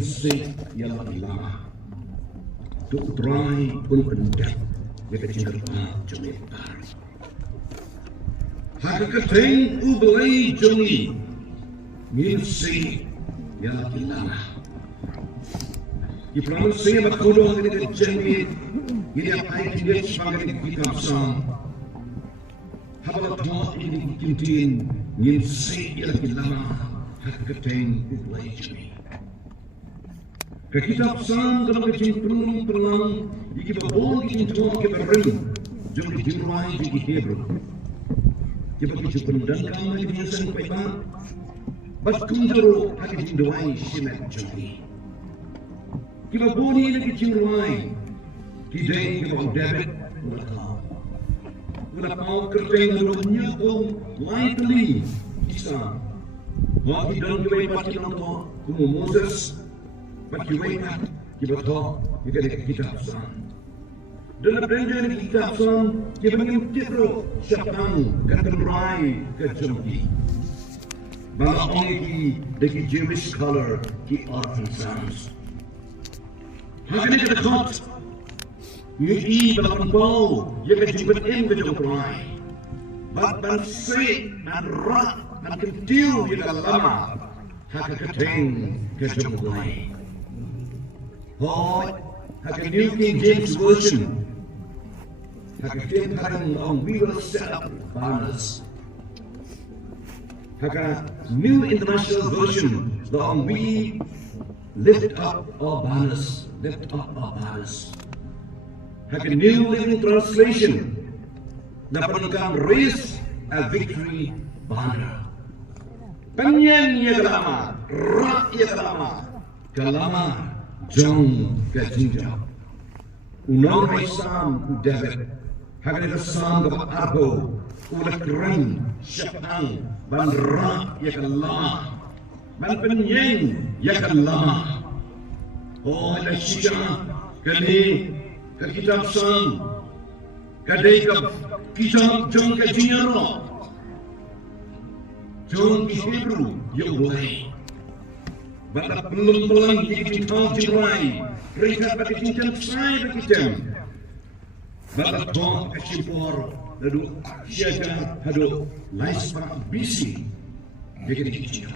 Ginseng ialah lama. Tuk try pun pendak ya kecintaan jomepar. Hak keteng ubelai jongi. Ginseng ialah lama. Di peramu saya berkodong dengan jengit. Ini apa yang dia sebagai kitab sang. Habal tua ini kintin. Ginseng ialah lama. Hak keteng ubelai jongi. Kitab sang kalau kecil pelang iki babon iki tuan ke berring jom dimulai di Hebrew kita kecil pendang kami di sang paiba bas kunjuru hak dindwai simet jodi kita boni lagi dimulai kidai ke bang David ulah kau kerteng ruhnya kau lightly kisah wah dan kau pasti nonton kumu Moses. But you wake up, you talk, you get a kitab son. Dalam perjanjian kitab son, you bagi kitro, syaitan, keterai, kejemki. Bala ongi ki Jewish scholar, ki orphan sons. Hakan itu dekat. You eat dalam bau, you get jumpa in keterai. But ban say and rat and kentil you lama. Hakan keteng kejemki. Oh, hak New King James Version. Hak parang we will set up banners. Hak New International Version. We lift up our banners. Lift up our banners. Hak New Living Translation. Napanagam raise a victory banner. Panyan ya kalama, rak ya kalama. Jom kejinja. Unang Islam David. Hagan Islam ke Arbo. Ulah kering. Syaitan. Ban rak yakan lama. Ban penyeng yakan lama. Oh ada syijah. Kani. Ke kitab sang. Kadai ke kitab jom kejinja roh. Jom di Hebrew. Yang boleh. Bata belum pelang di kau jirai, mereka bagi cincin saya bagi jam. Bata bom kecimpor, lalu siaga hadu lais para bisi, bagi cincin.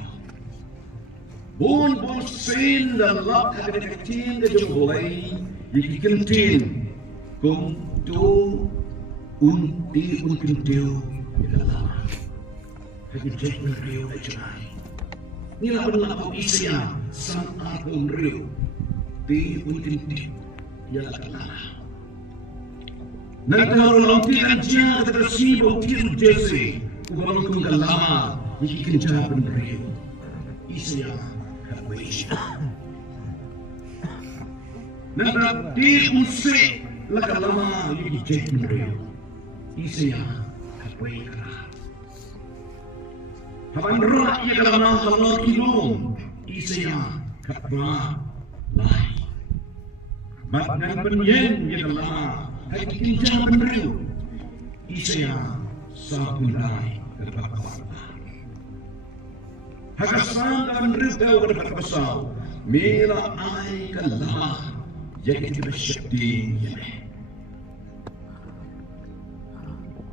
Bon sen dan lak ada kecil dan jombolai, iki kentin, kum tu unti untintiu, ya lama. Hagi jekna rio ajarai. Nila pernah aku isya sang aku riu di untinti ya lama. Nanti orang tidak dia tersibu tiru jese uang kunggal lama ikan jaban riu isya kawisha. Nanti di usai laka lama ikan jaban riu isya kawisha. Haban roh ia kalama halal kilom isya kapra lai. Batnan penyen ia kalama hakikin jaman riu isya sabulai kapra. Hakasan dan riu kau dapat pasal mila ai kalama jadi bersyakti yame.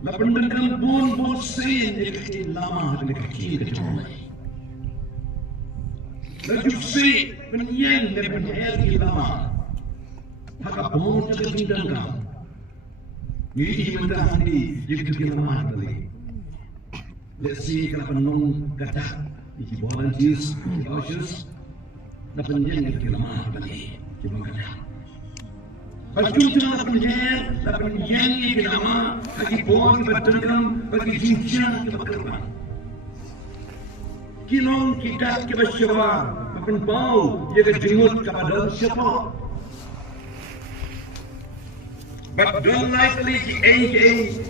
Lapan dengan bon sen dekat lama dekat kiri kecil. Lalu si penyen dan penyer lama. Hak bon dekat tinggal. Ini mendah di dekat lama kali. Let's see kalau penong kata di volunteers, ushers, dan penyen dekat lama kali. Cuma kata. Baju jangan penyer, tapi yang ini nama bagi bon berdenam bagi jinjang keberkaman. Kilong kita kebersyawar, makan bau, ia kejengut kepada siapa. But don't likely the AA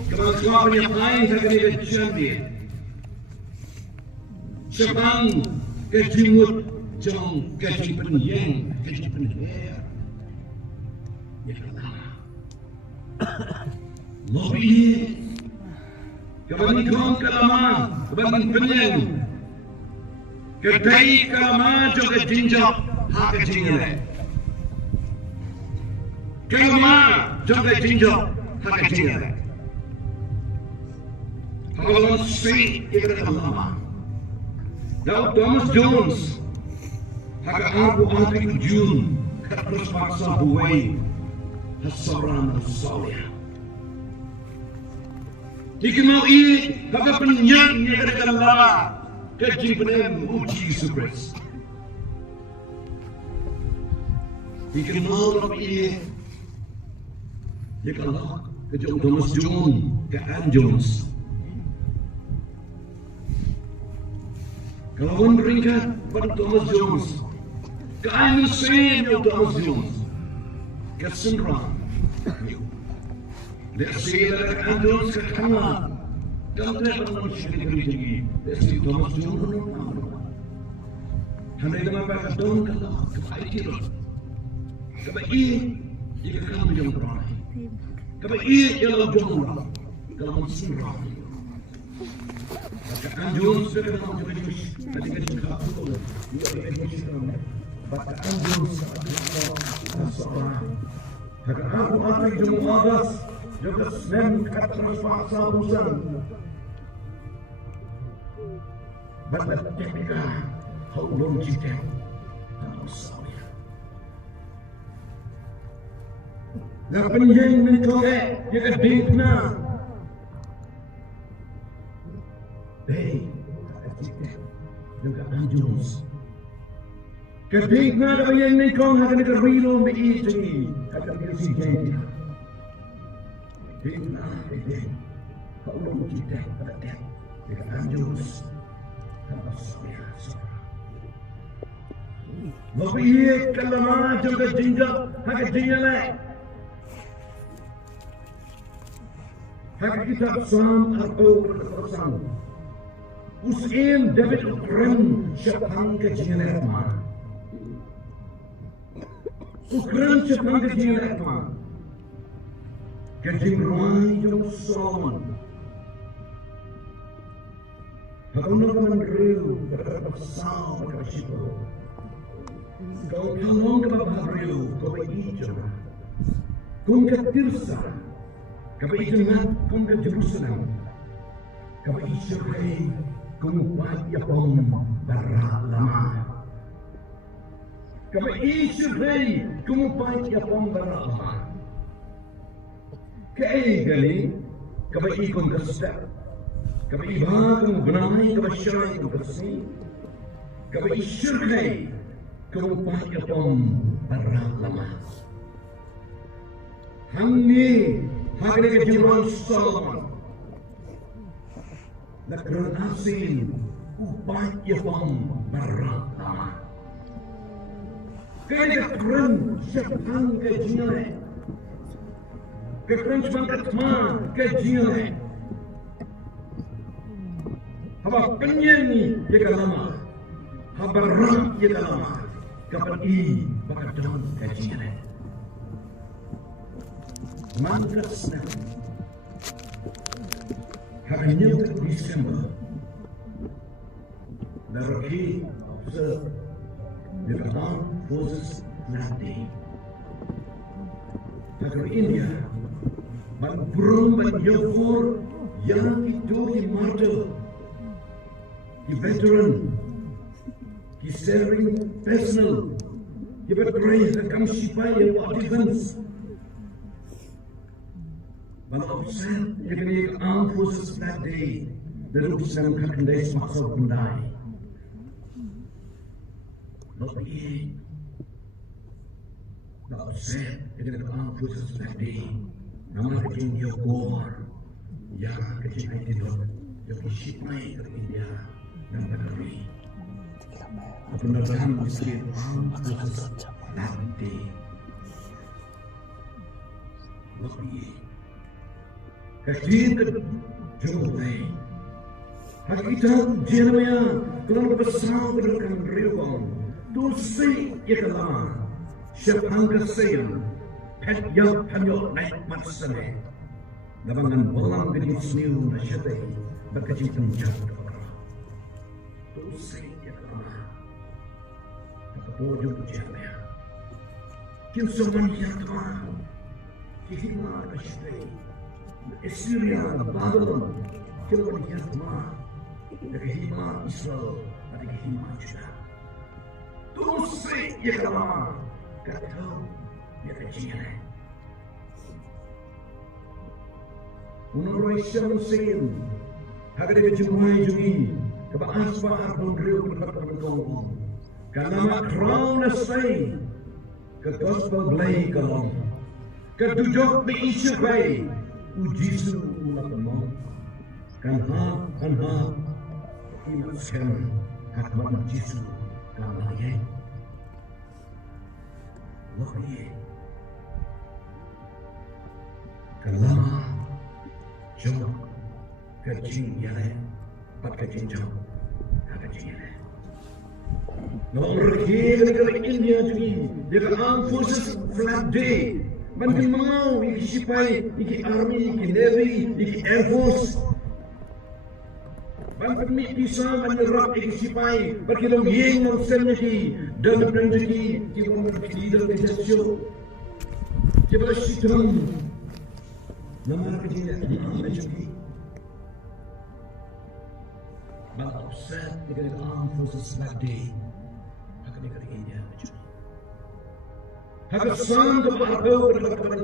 keberkaman yang lain akan dijadi. Sebang kejengut jong kejipan yang kejipan her. Lobby, kebanyakan kelamaan, kebanyakan penyeng, kedai kelamaan juga jinjak haka jingale. Kalama jaga jinjo haka jingale. Hakawan street ikut kalama. Daud Thomas Jones haka aku ikut June terus paksa buai hasaran salia. Dikenal haka penyanyi ikut kalama kejibanan uji Yesus. Dikenal dia kalah ke Thomas Jones, ke Ann Jones. Kalau orang beringkat pada Thomas Jones, ke Ann Thomas Jones, ke Sinran, dia sila ke Ann Jones ke Kamala, kalau dia pernah menjadi tinggi, dia si Thomas Jones, hanya dengan bakat dong kalau kebaikan. Kebaik, jika kamu yang berani. Kebaik ialah jumlah dalam surah. Maka anjur segera menjadi ketika dikatakan ia berkata, maka anjur segera seorang. Maka aku akan jemaat juga Senin kata terpaksa bosan. Pada ketika Allah cinta, Allah sayang. La penyen mentore dia kedekna. Juga anjus. Kedekna da penyen mentong hakan ke rilo me iti kata dia si jadi. Kedekna kalau kita pada dia juga anjus. Tanpa biasa. Mabiyet kalama juga jinjak hakan jinjale. Hak kitab Psalm atau perkatasan Usain David Ukran Syabang kajian Rahman Ukran Syabang kajian Rahman Kajian Ruai Jom Solomon Hakuna Mandriu Berkata-kata Berkata-kata Kau kalong Kebahabriu Kau Ijam Kau Ketirsa Kabaitanat kung ke Jerusalem, kabaisyuhay kung patyapong baralama. Kabaisyuhay kung patyapong baralama. Kaigali, kabaikong kasda, kabaiba kung gunay kabasyay kung kasi, kabaisyuhay kung patyapong baralama. Hangi Haknya kejuruan Solomon Nakran asin Upaya pang barang Kaya kekeren Syabang kejile Kekeren syabang ketma kejile Haba penyanyi Yaka lama Haba rak yaka lama Kapan bakadang kejile Mantas now. Having knelt in December, the Rocky observed the armed forces that day. Agar India, Bang Yofor, yang itu martyr, the veteran, the serving personal, the betrayed the Kamshipai of defense. But observe the armed forces that day, the Russian Kakandais Maxo Kundai. Not the But observe the armed forces that day, Namakin Yogor, Yakachin Yokishipay of India, number 3. Upon the time of the armed forces that day. Not the Kecil jumpai. Hakikat Jeremia kalau besar berikan riuang, dosi ikhlas, syabang kesayan, hanya naik masalah. Nabangan bolang gedi sniu nasyadai, berkecimpung jauh. Dosi ikhlas. Kapojum Jamia. Kin someone Yatma, Kihima Ashray, Assyria, Babylon, Kilwan Yatma, the Kahima Israel, and the Kahima Judah. Don't say Yakama, Katao, Yakajina. Unoroy Shem Sin, Hagabijumai Jumi, Kabaaspa Arbon Real Kapakong, Kanama Crown a say, Gospel Blake along, Katujok the issue bay, Ujisu Ulapamon, Kanha, Imaskem, Hakman Jisu, Kanaye, Loye, Kalama, Jok, Kajin Yale, Pakajin Jok, Hakajin Yale. Nomor kiri negara India juga, dia armed forces flag day. Mungkin mau iki sipai, iki army, iki navy, iki air force. Mungkin mi bisa menyerap iki sipai, berkilom yang mengsennya ki, dan berjanji ki orang berkidal kesesio. Coba situng, nomor kecil menjadi. But upset dengan armed forces flag day. Negara India macam ni. Hak sang kepada berkatakan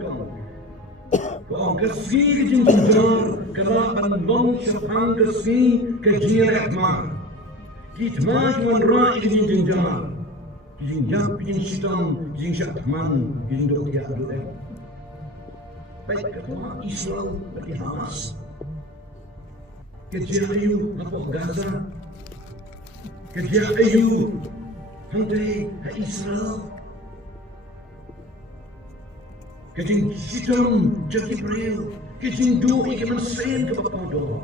kau kasih jinjar kerana non syafang kasih kajian akmal. Kita cuma rai jinjar, jinjar pin sitam, jinjar akmal, jinjar dia ada. Baik ketua Israel bagi Hamas, kajian ayu apa Gaza, kajian ayu Hantai Israel, kajing sitam jadi Israel, kajing dua ikan sen ke bawah doa.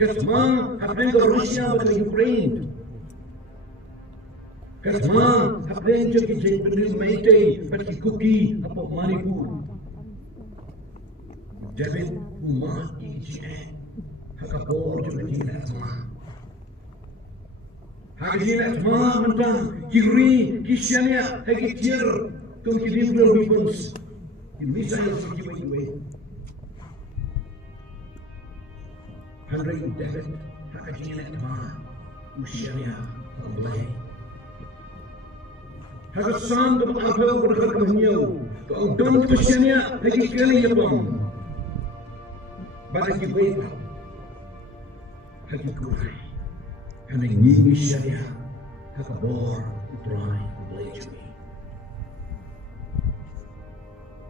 Kasma hapeng ke Rusia ke Ukraine, kasma hapeng jadi jadi Meitei bagi Kuki apa Manipur. David Umar IGN hakapor jadi Kasma. Hagijina Atma mentang kiri kisiannya hagijir tung kidibler weapons misail sekiwai Handrai David Hagijina Atma usianya terlai Hagasan ke apel berkat menyiau kau don kisiannya hagikali yapam pada kiwai hagikurai Karena nyingi syariah kakabor utrai belajui.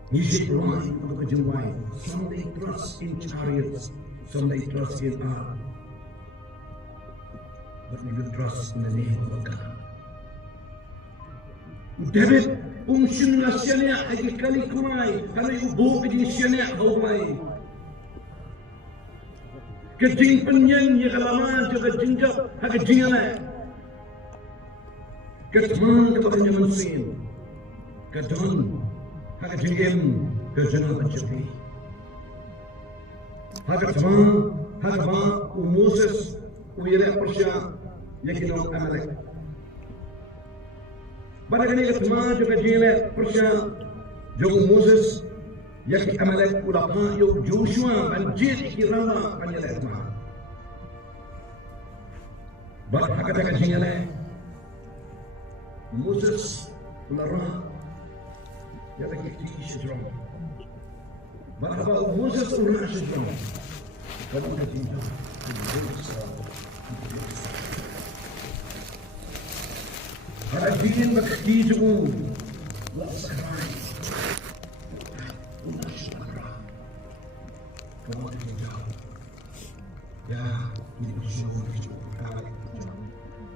Music right untuk kejumpai. Some they trust in chariots, some they trust in art. But we will trust in the name of God. David, umsin na syariah ay kali kumay, karena ubo kejing syariah hawai. Kejing penyen ya kalaman juga jinjak hak jingalah. Ketman kepada mensin. Kedon hak jingem kejenan pencepi. Hak tman hak ma Moses uyere Persia yakinong Amalek. Pada kali ketman juga jingele Persia jong Moses Yaki Amalek ulama yo Joshua banjir ikirama panjang ma. Bak hakata kajingale Moses ulara ya lagi tinggi sedang. Bak apa Moses ulara sedang. Kamu kajingale. Ada bikin bakti jemu. Wasakrai. Ya, ini bersyukur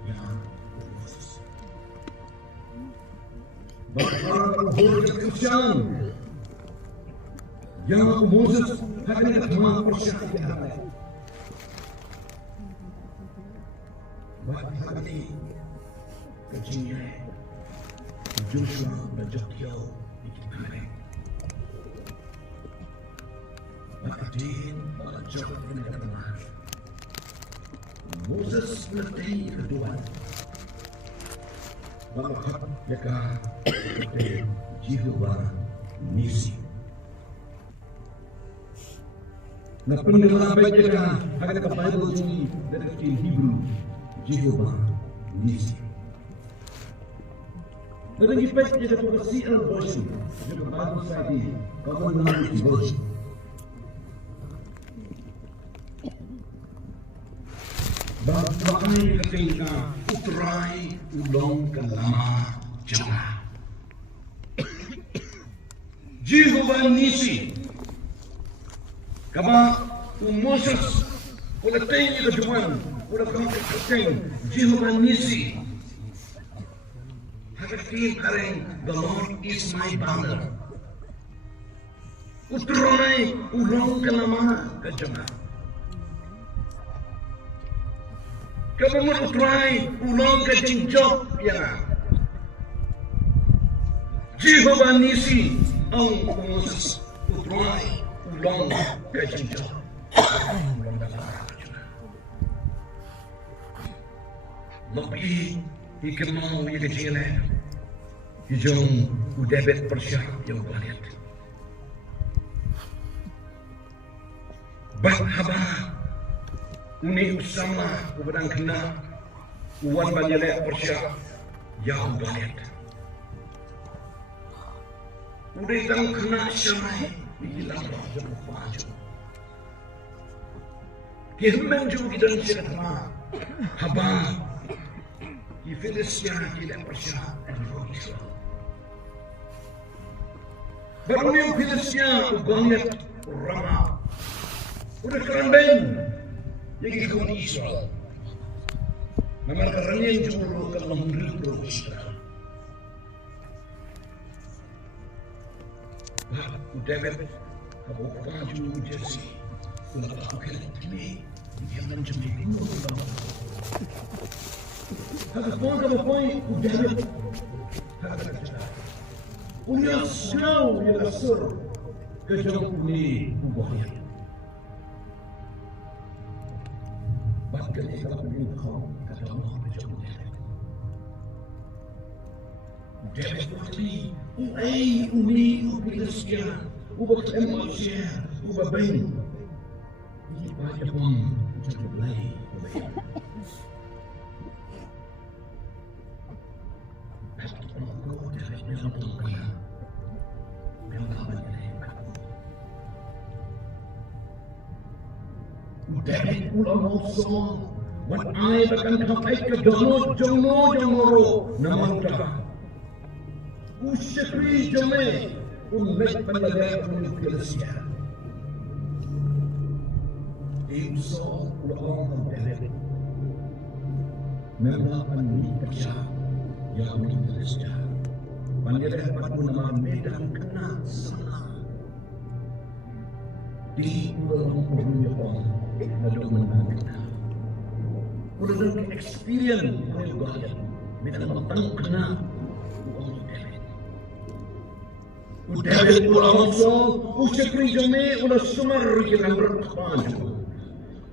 ya, bahkan orang Kristen yang Moses hanya cuma percaya. Bahkan ini kecilnya Joshua berjaya dikirimkan. Makadin melajak pendengaran. Moses melatih kedua. Malakat yaka Jehovah Nisi. Na penilabay yaka agad ka Bible ni dari Hebrew Jehovah Nisi. Dan ipet yaka to CL version yaka Bible study common language version. Bakay katinga utray ulong kalama jama. Jehovah Nisi. Kama Moses wala tayo ka duman wala kang kating Jehovah Nisi. Hakatin kareng the Lord is my banner. Utray ulong kalama jama. Kamu mau try ulang ke jinjok ya. Jehovah Nisi ang Moses try ulang ke jinjok. Lebih ikemau yang kecil, hijau udebet persiap yang banyak. Bahaba uni usama ubadang kena uwan banyalek persya yang banyak. Udah tang kena syamai hilang yang maju. Kehemang juga kita tidak sama. Haba di Filistia tidak persya Israel. Baru yang Filistia banyak ramah. Udah kerambeng. Jadi kaum Israel memang kerana yang juru kalau menurut Israel. David kamu kaju Jesse untuk aku ini jangan cemeti mulut. Hak kamu poin David punya snow yang besar kejauh ini ubahnya. Bahkan jika kau kata Allah berjauh David berkali uni Filistia ubah emosi ubah bain ini banyak pun jadi belai David ulang song wan ai akan sampai ke jono namun dah usyakri jome umat pendadak Filistia Iso ulang David melawan mereka yang Filistia panjang dapat nama medan kena sana di ulang orang untuk menangkan. Udah experience oleh Tuhan, minta matang kena udah pulang song, usah kerjanya udah sumar yang berkembang.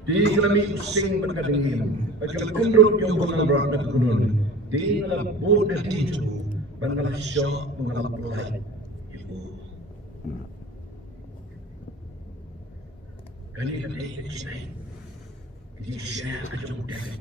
Di kami using berkadengin, macam kunduk yang bukan berat kunun. Di dalam bodoh itu, bangala syok mengalap pelai. Kali ini kita di share kejauhan.